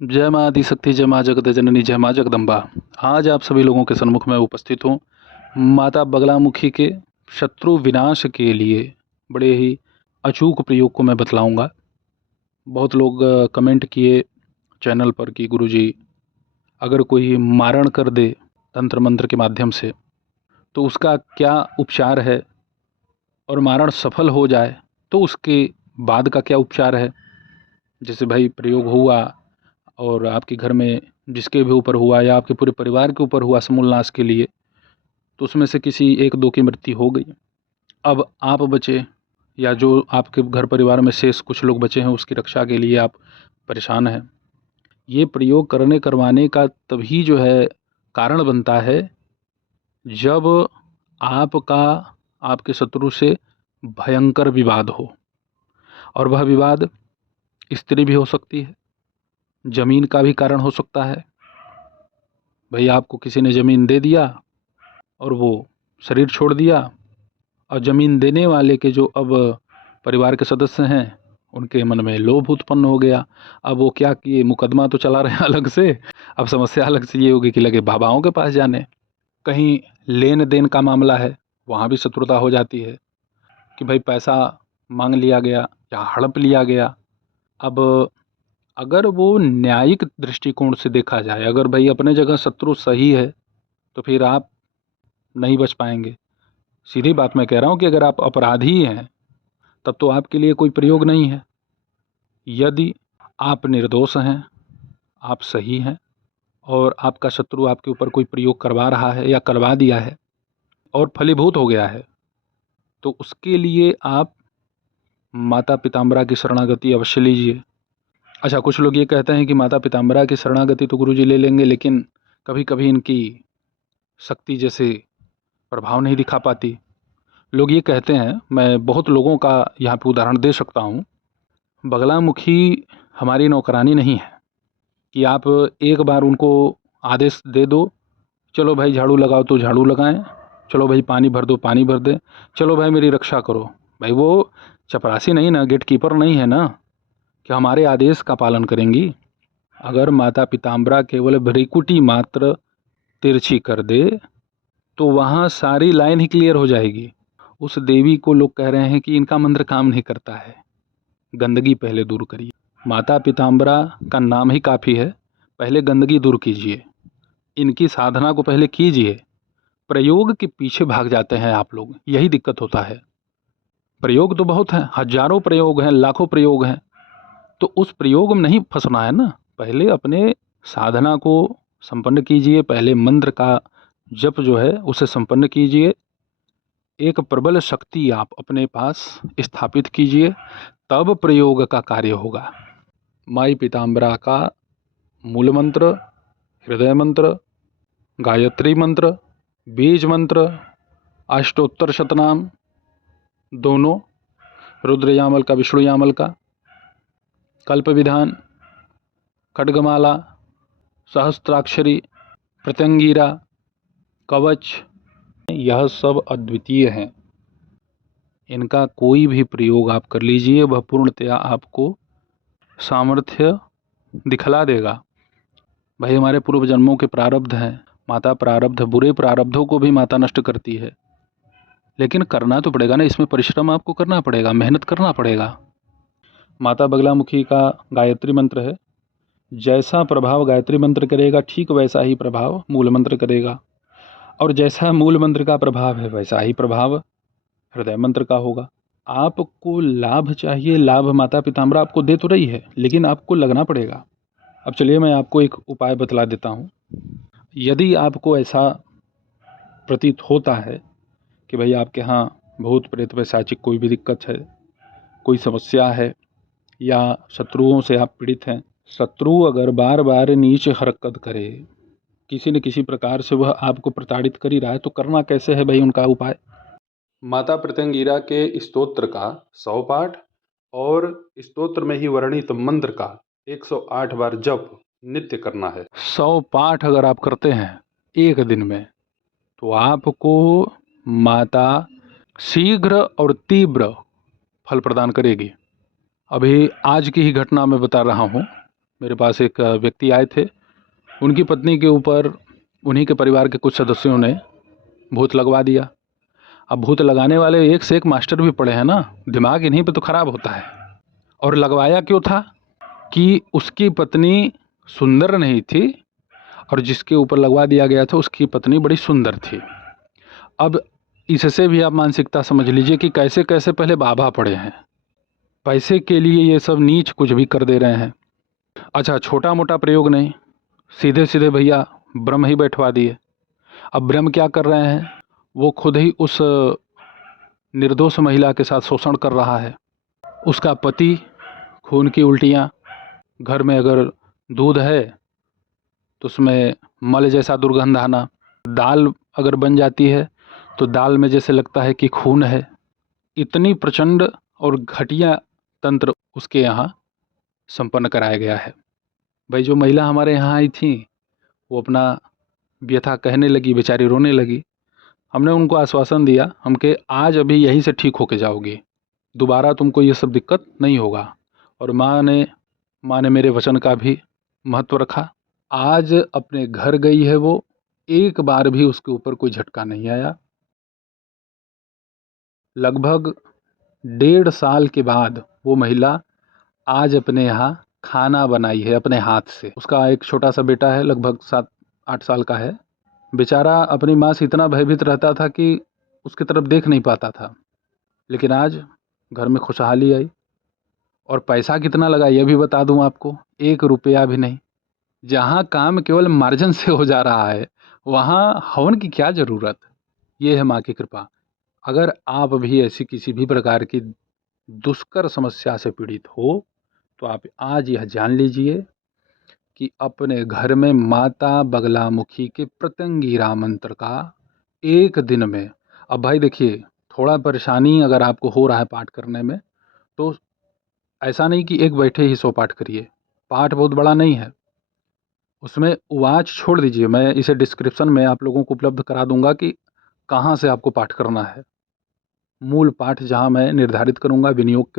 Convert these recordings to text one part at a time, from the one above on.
जय माँ आदिशक्ति, जय माँ जगत जननी, जय माँ जगदम्बा। आज आप सभी लोगों के सन्मुख में उपस्थित हूँ माता बगलामुखी के शत्रु विनाश के लिए बड़े ही अचूक प्रयोग को मैं बतलाऊंगा। बहुत लोग कमेंट किए चैनल पर कि गुरुजी अगर कोई मारण कर दे तंत्र मंत्र के माध्यम से तो उसका क्या उपचार है, और मारण सफल हो जाए तो उसके बाद का क्या उपचार है। जैसे भाई प्रयोग हुआ और आपके घर में जिसके भी ऊपर हुआ या आपके पूरे परिवार के ऊपर हुआ समूल नाश के लिए, तो उसमें से किसी एक दो की मृत्यु हो गई। अब आप बचे या जो आपके घर परिवार में शेष कुछ लोग बचे हैं उसकी रक्षा के लिए आप परेशान हैं। ये प्रयोग करवाने का तभी जो है कारण बनता है जब आपका आपके शत्रु से भयंकर विवाद हो, और वह विवाद स्त्री भी हो सकती है, जमीन का भी कारण हो सकता है। भाई आपको किसी ने ज़मीन दे दिया और वो शरीर छोड़ दिया, और ज़मीन देने वाले के जो अब परिवार के सदस्य हैं उनके मन में लोभ उत्पन्न हो गया। अब वो क्या किए, मुकदमा तो चला रहे हैं अलग से, अब समस्या अलग से ये होगी कि लगे बाबाओं के पास जाने। कहीं लेन देन का मामला है, वहाँ भी शत्रुता हो जाती है कि भाई पैसा मांग लिया गया या हड़प लिया गया। अब अगर वो न्यायिक दृष्टिकोण से देखा जाए, अगर भाई अपने जगह शत्रु सही है तो फिर आप नहीं बच पाएंगे। सीधी बात मैं कह रहा हूँ कि अगर आप अपराधी हैं तब तो आपके लिए कोई प्रयोग नहीं है। यदि आप निर्दोष हैं, आप सही हैं, और आपका शत्रु आपके ऊपर कोई प्रयोग करवा रहा है या करवा दिया है और फलीभूत हो गया है, तो उसके लिए आप माता पिताम्बरा की शरणागति अवश्य लीजिए। अच्छा, कुछ लोग ये कहते हैं कि माता पिताम्बरा की शरणागति तो गुरुजी ले लेंगे, लेकिन कभी कभी इनकी शक्ति जैसे प्रभाव नहीं दिखा पाती। लोग ये कहते हैं, मैं बहुत लोगों का यहाँ पे उदाहरण दे सकता हूँ। बगलामुखी हमारी नौकरानी नहीं है कि आप एक बार उनको आदेश दे दो, चलो भाई झाड़ू लगाओ तो झाड़ू लगाएं, चलो भाई पानी भर दो पानी भर दें, चलो भाई मेरी रक्षा करो। भाई वो चपरासी नहीं ना, गेट कीपर नहीं है ना कि हमारे आदेश का पालन करेंगी। अगर माता पिताम्बरा केवल भ्रिकुटी मात्र तिरछी कर दे तो वहाँ सारी लाइन ही क्लियर हो जाएगी। उस देवी को लोग कह रहे हैं कि इनका मंत्र काम नहीं करता है। गंदगी पहले दूर करिए, माता पिताम्बरा का नाम ही काफ़ी है। पहले गंदगी दूर कीजिए, इनकी साधना को पहले कीजिए। प्रयोग के पीछे भाग जाते हैं आप लोग, यही दिक्कत होता है। प्रयोग तो बहुत हैं, हजारों प्रयोग हैं, लाखों प्रयोग हैं, तो उस प्रयोग में नहीं फंसना है ना। पहले अपने साधना को संपन्न कीजिए, पहले मंत्र का जप जो है उसे संपन्न कीजिए। एक प्रबल शक्ति आप अपने पास स्थापित कीजिए, तब प्रयोग का कार्य होगा। माई पीताम्बरा का मूल मंत्र, हृदय मंत्र, गायत्री मंत्र, बीज मंत्र, अष्टोत्तर शतनाम दोनों, रुद्रयामल का विष्णु यामल का, कल्प विधान, खड्गमाला, सहस्त्राक्षरी, प्रत्यंगिरा, कवच, यह सब अद्वितीय हैं। इनका कोई भी प्रयोग आप कर लीजिए, वह पूर्णतया आपको सामर्थ्य दिखला देगा। भाई हमारे पूर्व जन्मों के प्रारब्ध हैं, माता प्रारब्ध, बुरे प्रारब्धों को भी माता नष्ट करती है, लेकिन करना तो पड़ेगा ना, इसमें परिश्रम आपको करना पड़ेगा, मेहनत करना पड़ेगा। माता बगलामुखी का गायत्री मंत्र है, जैसा प्रभाव गायत्री मंत्र करेगा ठीक वैसा ही प्रभाव मूल मंत्र करेगा, और जैसा मूल मंत्र का प्रभाव है वैसा ही प्रभाव हृदय मंत्र का होगा। आपको लाभ चाहिए, लाभ माता पिताम्बरा आपको दे तो रही है, लेकिन आपको लगना पड़ेगा। अब चलिए मैं आपको एक उपाय बतला देता हूँ। यदि आपको ऐसा प्रतीत होता है कि भाई आपके यहाँ भूत प्रेत पैशाचिक कोई भी दिक्कत है, कोई समस्या है, या शत्रुओं से आप पीड़ित हैं, शत्रु अगर बार बार नीच हरकत करे, किसी न किसी प्रकार से वह आपको प्रताड़ित कर ही रहा है, तो करना कैसे है भाई उनका उपाय। माता प्रत्यंगिरा के स्तोत्र का 100 पाठ और स्तोत्र में ही वर्णित मंत्र का 108 बार जप नित्य करना है। 100 पाठ अगर आप करते हैं एक दिन में तो आपको माता शीघ्र और तीव्र फल प्रदान करेगी। अभी आज की ही घटना मैं बता रहा हूँ। मेरे पास एक व्यक्ति आए थे, उनकी पत्नी के ऊपर उन्हीं के परिवार के कुछ सदस्यों ने भूत लगवा दिया। अब भूत लगाने वाले एक से एक मास्टर भी पड़े हैं ना, दिमाग इन्हीं पे तो खराब होता है। और लगवाया क्यों था कि उसकी पत्नी सुंदर नहीं थी और जिसके ऊपर लगवा दिया गया था उसकी पत्नी बड़ी सुंदर थी। अब इससे भी आप मानसिकता समझ लीजिए कि कैसे कैसे पहले बाबा पड़े हैं, पैसे के लिए ये सब नीच कुछ भी कर दे रहे हैं। अच्छा, छोटा मोटा प्रयोग नहीं, सीधे सीधे भैया ब्रह्म ही बैठवा दिए। अब ब्रह्म क्या कर रहे हैं, वो खुद ही उस निर्दोष महिला के साथ शोषण कर रहा है। उसका पति खून की उल्टियाँ, घर में अगर दूध है तो उसमें मल जैसा दुर्गंध आना, दाल अगर बन जाती है तो दाल में जैसे लगता है कि खून है। इतनी प्रचंड और घटिया तंत्र उसके यहाँ संपन्न कराया गया है। भाई जो महिला हमारे यहाँ आई थी वो अपना व्यथा कहने लगी, बेचारी रोने लगी। हमने उनको आश्वासन दिया हम के आज अभी यहीं से ठीक होके जाओगी, दोबारा तुमको ये सब दिक्कत नहीं होगा। और माँ ने मेरे वचन का भी महत्व रखा। आज अपने घर गई है वो, एक बार भी उसके ऊपर कोई झटका नहीं आया। लगभग 1.5 साल के बाद वो महिला आज अपने यहाँ खाना बनाई है अपने हाथ से। उसका एक छोटा सा बेटा है, लगभग 7-8 साल का है। बेचारा अपनी माँ से इतना भयभीत रहता था कि उसकी तरफ देख नहीं पाता था, लेकिन आज घर में खुशहाली आई। और पैसा कितना लगा ये भी बता दूं आपको, 1 रुपया भी नहीं। जहाँ काम केवल मार्जिन से हो जा रहा है वहाँ हवन की क्या ज़रूरत। ये है माँ की कृपा। अगर आप भी ऐसी किसी भी प्रकार की दुष्कर समस्या से पीड़ित हो तो आप आज यह जान लीजिए कि अपने घर में माता बगलामुखी के प्रत्यंगिरा मंत्र का एक दिन में, अब भाई देखिए थोड़ा परेशानी अगर आपको हो रहा है पाठ करने में तो ऐसा नहीं कि एक बैठे ही 100 पाठ करिए। पाठ बहुत बड़ा नहीं है, उसमें उवाच छोड़ दीजिए। मैं इसे डिस्क्रिप्शन में आप लोगों को उपलब्ध करा दूंगा कि कहाँ से आपको पाठ करना है। मूल पाठ जहाँ मैं निर्धारित करूँगा, विनियोग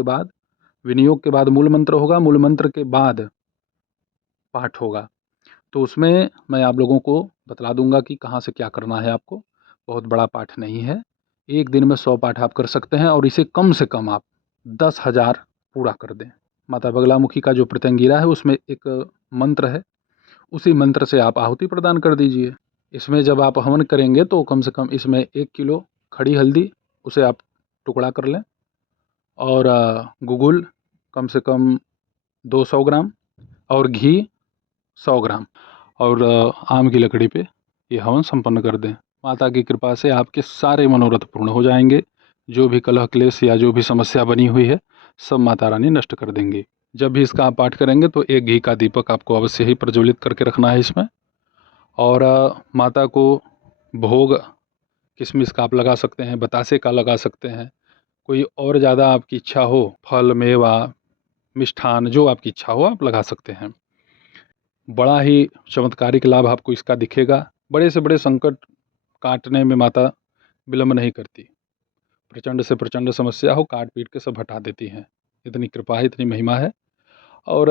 के बाद मूल मंत्र होगा, मूल मंत्र के बाद पाठ होगा। तो उसमें मैं आप लोगों को बतला दूंगा कि कहाँ से क्या करना है आपको। बहुत बड़ा पाठ नहीं है, एक दिन में 100 पाठ आप कर सकते हैं और इसे कम से कम आप 10,000 पूरा कर दें। माता बगलामुखी का जो प्रत्यंगिरा है उसमें एक मंत्र है, उसी मंत्र से आप आहुति प्रदान कर दीजिए। इसमें जब आप हवन करेंगे तो कम से कम इसमें 1 किलो खड़ी हल्दी, उसे आप टुकड़ा कर लें, और गुगुल कम से कम 200 ग्राम, और घी 100 ग्राम, और आम की लकड़ी पे ये हवन संपन्न कर दें। माता की कृपा से आपके सारे मनोरथ पूर्ण हो जाएंगे। जो भी कलह क्लेश या जो भी समस्या बनी हुई है सब माता रानी नष्ट कर देंगी। जब भी इसका आप पाठ करेंगे तो एक घी का दीपक आपको अवश्य ही प्रज्वलित करके रखना है इसमें। और माता को भोग किशमिश का आप लगा सकते हैं, बतासे का लगा सकते हैं। कोई और ज़्यादा आपकी इच्छा हो, फल मेवा मिष्ठान जो आपकी इच्छा हो आप लगा सकते हैं। बड़ा ही चमत्कारिक लाभ आपको इसका दिखेगा। बड़े से बड़े संकट काटने में माता विलम्ब नहीं करती। प्रचंड से प्रचंड समस्या हो काट पीट के सब हटा देती हैं। इतनी कृपा है, इतनी महिमा है। और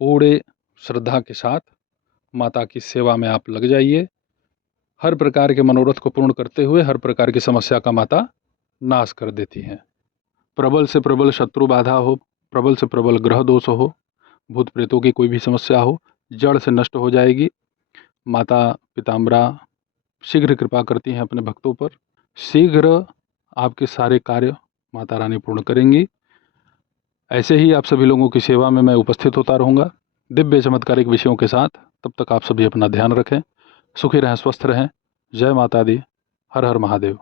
पूरे श्रद्धा के साथ माता की सेवा में आप लग जाइए। हर प्रकार के मनोरथ को पूर्ण करते हुए हर प्रकार की समस्या का माता नाश कर देती हैं। प्रबल से प्रबल शत्रु बाधा हो, प्रबल से प्रबल ग्रह दोष हो, भूत प्रेतों की कोई भी समस्या हो, जड़ से नष्ट हो जाएगी। माता पीताम्बरा शीघ्र कृपा करती हैं अपने भक्तों पर। शीघ्र आपके सारे कार्य माता रानी पूर्ण करेंगी। ऐसे ही आप सभी लोगों की सेवा में मैं उपस्थित होता रहूँगा दिव्य चमत्कारिक विषयों के साथ। तब तक आप सभी अपना ध्यान रखें, सुखी रहें, स्वस्थ रहें। जय माता दी, हर हर महादेव।